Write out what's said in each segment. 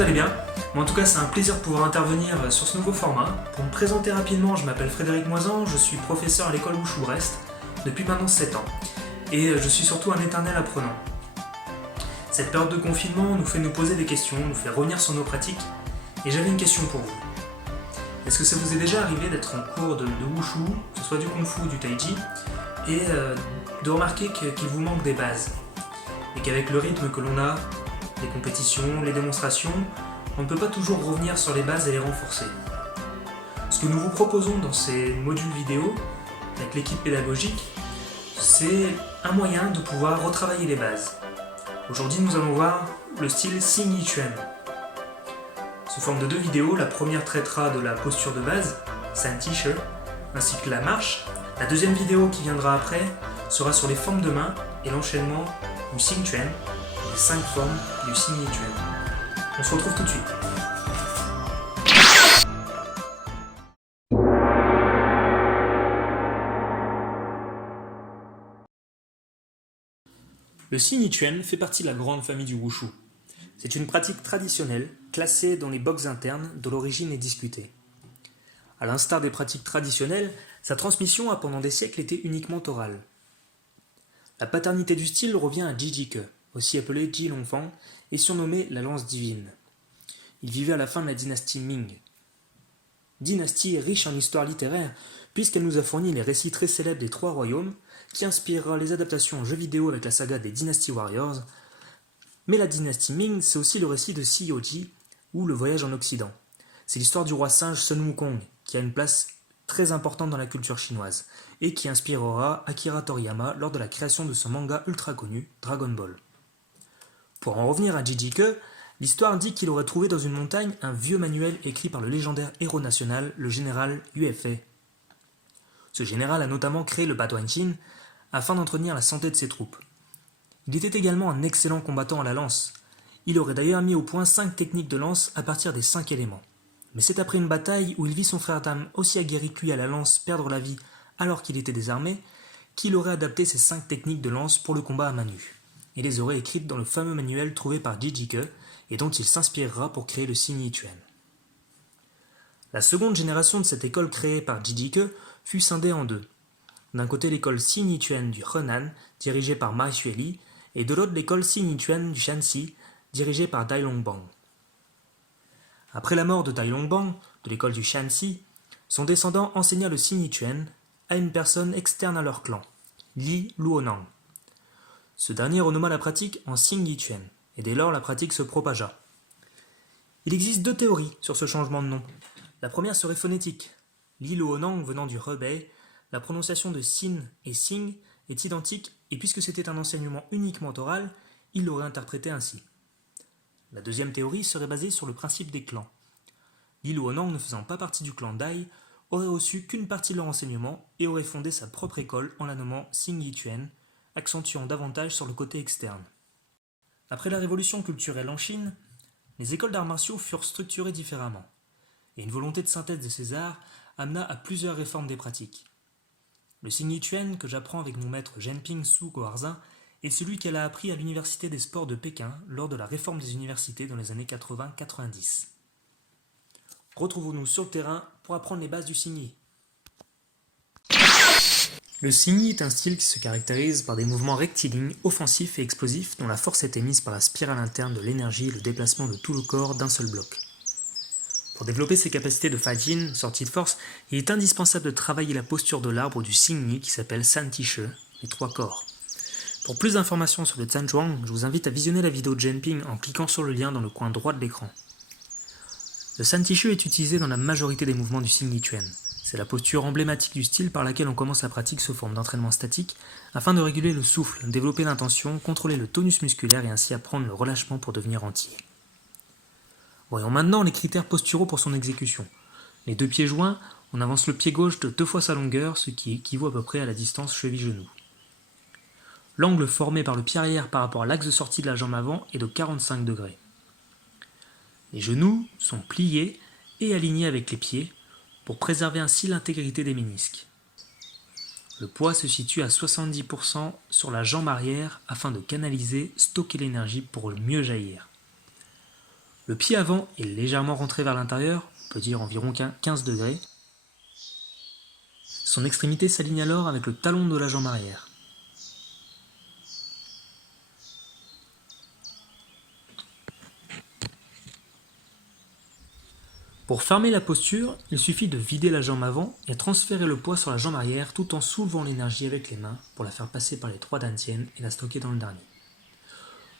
vous allez bien. Mais en tout cas, c'est un plaisir de pouvoir intervenir sur ce nouveau format. Pour me présenter rapidement, je m'appelle Frédéric Moisan, je suis professeur à l'école Wushu Brest depuis maintenant 7 ans. Et je suis surtout un éternel apprenant. Cette période de confinement nous fait nous poser des questions, nous fait revenir sur nos pratiques. Et j'avais une question pour vous. Est-ce que ça vous est déjà arrivé d'être en cours de Wushu, que ce soit du Kung Fu ou du Tai Chi, et de remarquer qu'il vous manque des bases, et qu'avec le rythme que l'on a, les compétitions, les démonstrations, on ne peut pas toujours revenir sur les bases et les renforcer. Ce que nous vous proposons dans ces modules vidéo, avec l'équipe pédagogique, c'est un moyen de pouvoir retravailler les bases. Aujourd'hui, nous allons voir le style Xing Yi Quan. Sous forme de 2 vidéos, la première traitera de la posture de base, San Ti She, ainsi que la marche. La deuxième vidéo qui viendra après sera sur les formes de main et l'enchaînement du Xing Quan, les 5 formes du Xing Yi Quan. On se retrouve tout de suite. Le Xing Yi Quan fait partie de la grande famille du Wushu. C'est une pratique traditionnelle, classée dans les box internes, dont l'origine est discutée. À l'instar des pratiques traditionnelles, sa transmission a pendant des siècles été uniquement orale. La paternité du style revient à Ji Jike, aussi appelé Ji Longfang, et surnommé la lance divine. Il vivait à la fin de la dynastie Ming. Dynastie riche en histoire littéraire, puisqu'elle nous a fourni les récits très célèbres des 3 royaumes, qui inspirera les adaptations en jeux vidéo avec la saga des Dynasty Warriors. Mais la dynastie Ming, c'est aussi le récit de Xiyoji, ou le voyage en Occident. C'est l'histoire du roi singe Sun Wukong, qui a une place très importante dans la culture chinoise, et qui inspirera Akira Toriyama lors de la création de son manga ultra connu, Dragon Ball. Pour en revenir à Ji Jike, l'histoire dit qu'il aurait trouvé dans une montagne un vieux manuel écrit par le légendaire héros national, le général Yue Fei. Ce général a notamment créé le Batuanshin afin d'entretenir la santé de ses troupes. Il était également un excellent combattant à la lance. Il aurait d'ailleurs mis au point 5 techniques de lance à partir des 5 éléments. Mais c'est après une bataille où il vit son frère d'armes aussi aguerri que lui à la lance perdre la vie alors qu'il était désarmé, qu'il aurait adapté ces 5 techniques de lance pour le combat à main nue, et les aurait écrites dans le fameux manuel trouvé par Ji Jike et dont il s'inspirera pour créer le Xing Yi Quan. La seconde génération de cette école créée par Ji Jike fut scindée en 2. D'un côté l'école Xing Yi Quan du Henan, dirigée par Ma Xueli, et de l'autre l'école Xing Yi Quan du Shanxi, dirigée par Dai Longbang. Après la mort de Dai Longbang, de l'école du Shanxi, son descendant enseigna le Xing Yi Quan à une personne externe à leur clan, Li Luonang. Ce dernier renomma la pratique en Xing Yi Quan, et dès lors la pratique se propagea. Il existe 2 théories sur ce changement de nom. La première serait phonétique. Li Luonang venant du Hebei, la prononciation de Xin et Xing est identique, et puisque c'était un enseignement uniquement oral, il l'aurait interprété ainsi. La deuxième théorie serait basée sur le principe des clans. Li Luonang, ne faisant pas partie du clan Dai, aurait reçu qu'une partie de leur enseignement et aurait fondé sa propre école en la nommant Xing Yi Quan, accentuant davantage sur le côté externe. Après la révolution culturelle en Chine, les écoles d'arts martiaux furent structurées différemment, et une volonté de synthèse de ces arts amena à plusieurs réformes des pratiques. Le Xing Yi Quan que j'apprends avec mon maître Zhenping Su Goharzin est celui qu'elle a appris à l'Université des sports de Pékin lors de la réforme des universités dans les années 80-90. Retrouvons-nous sur le terrain pour apprendre les bases du Xing Yi. Le Xing Yi est un style qui se caractérise par des mouvements rectilignes, offensifs et explosifs dont la force est émise par la spirale interne de l'énergie et le déplacement de tout le corps d'un seul bloc. Pour développer ses capacités de Fajin, sortie de force, il est indispensable de travailler la posture de l'arbre du Xing Yi qui s'appelle San Ti She, les 3 corps. Pour plus d'informations sur le Zhanzhuang, je vous invite à visionner la vidéo de Zhenping en cliquant sur le lien dans le coin droit de l'écran. Le San Ti She est utilisé dans la majorité des mouvements du Xing Yi Quan. C'est la posture emblématique du style par laquelle on commence la pratique sous forme d'entraînement statique afin de réguler le souffle, développer l'intention, contrôler le tonus musculaire et ainsi apprendre le relâchement pour devenir entier. Voyons maintenant les critères posturaux pour son exécution. Les 2 pieds joints, on avance le pied gauche de 2 fois sa longueur, ce qui équivaut à peu près à la distance cheville-genou. L'angle formé par le pied arrière par rapport à l'axe de sortie de la jambe avant est de 45 degrés. Les genoux sont pliés et alignés avec les pieds pour préserver ainsi l'intégrité des ménisques. Le poids se situe à 70% sur la jambe arrière afin de canaliser, stocker l'énergie pour mieux jaillir. Le pied avant est légèrement rentré vers l'intérieur, on peut dire environ 15 degrés. Son extrémité s'aligne alors avec le talon de la jambe arrière. Pour fermer la posture, il suffit de vider la jambe avant et transférer le poids sur la jambe arrière tout en soulevant l'énergie avec les mains pour la faire passer par les 3 dantians et la stocker dans le dernier.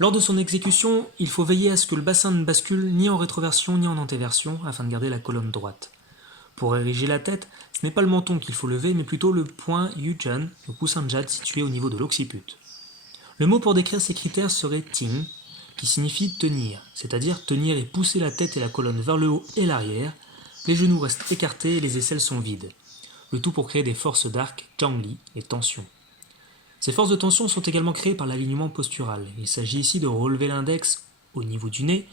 Lors de son exécution, il faut veiller à ce que le bassin ne bascule ni en rétroversion ni en antéversion afin de garder la colonne droite. Pour ériger la tête, ce n'est pas le menton qu'il faut lever mais plutôt le point Yujan, le coussin de jade situé au niveau de l'occiput. Le mot pour décrire ces critères serait ting, qui signifie tenir, c'est-à-dire tenir et pousser la tête et la colonne vers le haut et l'arrière, les genoux restent écartés et les aisselles sont vides. Le tout pour créer des forces d'arc, jiangli, les tensions. Ces forces de tension sont également créées par l'alignement postural. Il s'agit ici de relever l'index au niveau du nez,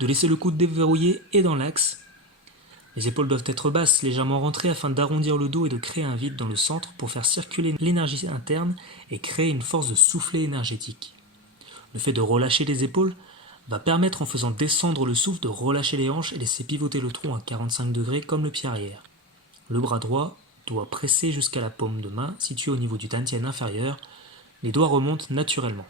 de laisser le coude déverrouillé et dans l'axe. Les épaules doivent être basses, légèrement rentrées afin d'arrondir le dos et de créer un vide dans le centre pour faire circuler l'énergie interne et créer une force de soufflet énergétique. Le fait de relâcher les épaules va permettre en faisant descendre le souffle de relâcher les hanches et laisser pivoter le tronc à 45 degrés comme le pied arrière. Le bras droit doit presser jusqu'à la paume de main située au niveau du dantian inférieur. Les doigts remontent naturellement.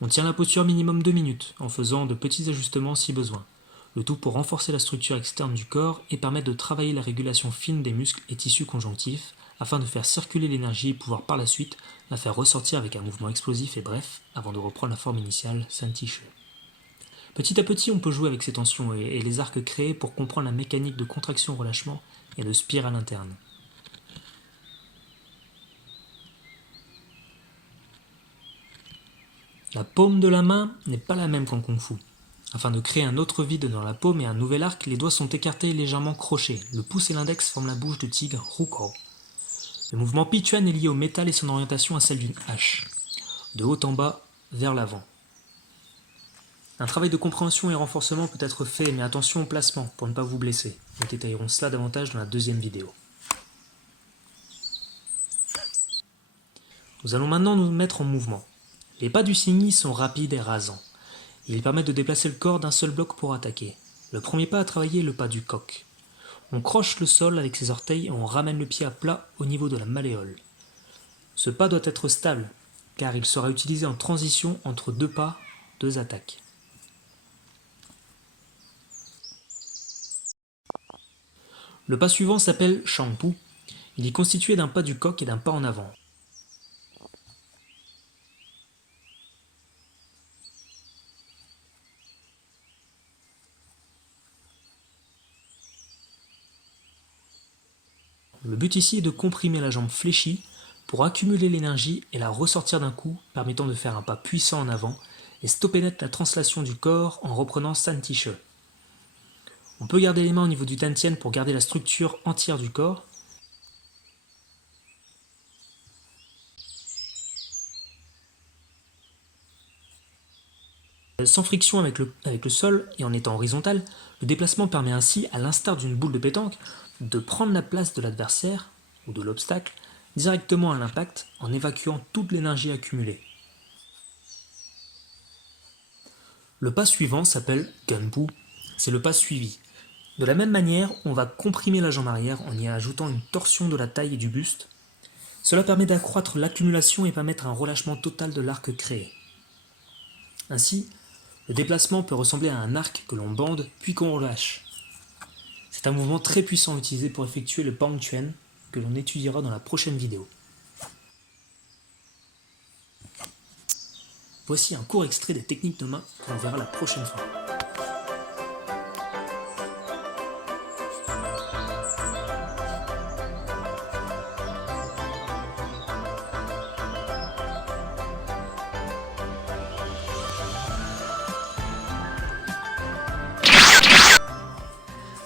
On tient la posture minimum 2 minutes en faisant de petits ajustements si besoin. Le tout pour renforcer la structure externe du corps et permettre de travailler la régulation fine des muscles et tissus conjonctifs afin de faire circuler l'énergie et pouvoir par la suite la faire ressortir avec un mouvement explosif et bref avant de reprendre la forme initiale Santiche. Petit à petit, on peut jouer avec ces tensions et les arcs créés pour comprendre la mécanique de contraction-relâchement et de spirale interne. La paume de la main n'est pas la même qu'en kung-fu. Afin de créer un autre vide dans la paume et un nouvel arc, les doigts sont écartés et légèrement crochés. Le pouce et l'index forment la bouche de tigre Ruko. Le mouvement Pichuan est lié au métal et son orientation à celle d'une hache, de haut en bas vers l'avant. Un travail de compréhension et renforcement peut être fait, mais attention au placement pour ne pas vous blesser. Nous détaillerons cela davantage dans la deuxième vidéo. Nous allons maintenant nous mettre en mouvement. Les pas du Xingyi sont rapides et rasants. Ils permettent de déplacer le corps d'un seul bloc pour attaquer. Le premier pas à travailler est le pas du coq. On croche le sol avec ses orteils et on ramène le pied à plat au niveau de la malléole. Ce pas doit être stable, car il sera utilisé en transition entre 2 pas, 2 attaques. Le pas suivant s'appelle Shangpu. Il est constitué d'un pas du coq et d'un pas en avant. Le but ici est de comprimer la jambe fléchie pour accumuler l'énergie et la ressortir d'un coup, permettant de faire un pas puissant en avant et stopper net la translation du corps en reprenant Santiche. On peut garder les mains au niveau du dantian pour garder la structure entière du corps. Sans friction avec le sol et en étant horizontal, le déplacement permet ainsi, à l'instar d'une boule de pétanque, de prendre la place de l'adversaire ou de l'obstacle directement à l'impact en évacuant toute l'énergie accumulée. Le pas suivant s'appelle Gunpu, c'est le pas suivi. De la même manière, on va comprimer la jambe arrière en y ajoutant une torsion de la taille et du buste. Cela permet d'accroître l'accumulation et permettre un relâchement total de l'arc créé. Ainsi, le déplacement peut ressembler à un arc que l'on bande puis qu'on relâche. C'est un mouvement très puissant utilisé pour effectuer le Pangquan que l'on étudiera dans la prochaine vidéo. Voici un court extrait des techniques de main qu'on verra la prochaine fois.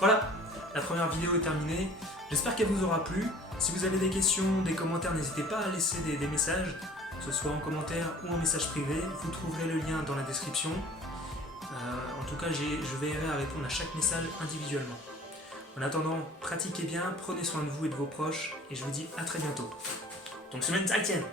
Voilà, la première vidéo est terminée. J'espère qu'elle vous aura plu. Si vous avez des questions, des commentaires, n'hésitez pas à laisser des messages, que ce soit en commentaire ou en message privé. Vous trouverez le lien dans la description. En tout cas, je veillerai à répondre à chaque message individuellement. En attendant, pratiquez bien, prenez soin de vous et de vos proches, et je vous dis à très bientôt. Donc, semaine tienne.